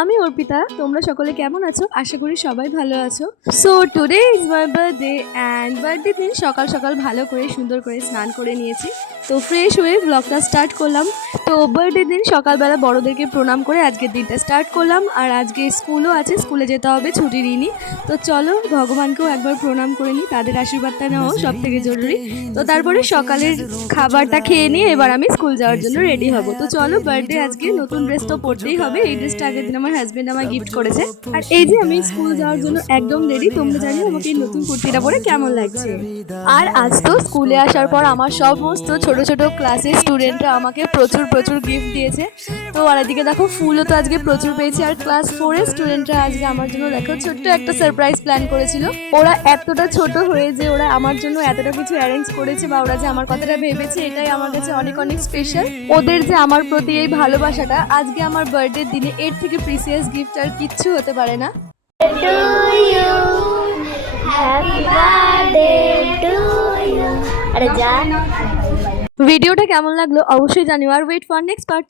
আমি অর্পিতা, তোমরা সকলে কেমন আছো? আশা করি সবাই ভালো আছো। So today is my birthday and birthday দিন সকাল সকাল ভালো করে সুন্দর করে স্নান করে নিয়েছি। তো ফ্রেশ হয়ে ব্লগটা স্টার্ট করলাম। তো বার্থডে দিন সকালবেলা বড়োদেরকে প্রণাম করে আজকের দিনটা স্টার্ট করলাম। আর আজকে স্কুলও আছে, স্কুলে যেতে হবে, ছুটি নিইনি। তো চলো ভগবানকেও একবার প্রণাম করে নিই, তাদের আশীর্বাদটা নেওয়া সব থেকে জরুরি। তো তারপরে সকালের খাবারটা খেয়ে নিয়ে এবার আমি স্কুল যাওয়ার জন্য রেডি হব। তো চলো, বার্থডে আজকে নতুন ড্রেস তো পরতেই হবে। এই ড্রেসটা আগের দিন আমার হাজবেন্ড আমায় গিফট করেছে। আর এই যে আমি স্কুল যাওয়ার জন্য একদম রেডি। তোমরা জানিও আমাকে এই নতুন কুর্তিটা পরে কেমন লাগছে। আর আজ তো স্কুলে আসার পর আমার সমস্ত ছোট ছোট ক্লাসের স্টুডেন্টরা আমাকে প্রচুর প্রচুর গিফট দিয়েছে। তো আর এদিকে দেখো ফুলও তো আজকে প্রচুর পেয়েছি। আর ক্লাস 4-এর স্টুডেন্টরা আজকে আমার জন্য দেখো ছোট্ট একটা সারপ্রাইজ প্ল্যান করেছিল। ওরা এতটা ছোট হয়ে যে ওরা আমার জন্য এতটা কিছু অ্যারেঞ্জ করেছে বা ওরা যে আমার কথাটা ভেবেছে, এটাই আমার কাছে অনেক অনেক স্পেশাল। ওদের যে আমার প্রতি এই ভালোবাসাটা, আজকে আমার বার্থডে দিনে এর থেকে প্রিসিয়াস গিফট আর কিচ্ছু হতে পারে না। ভিডিওটা কেমন লাগলো অবশ্যই জানিও। আর ওয়েট ফর নেক্সট পার্ট।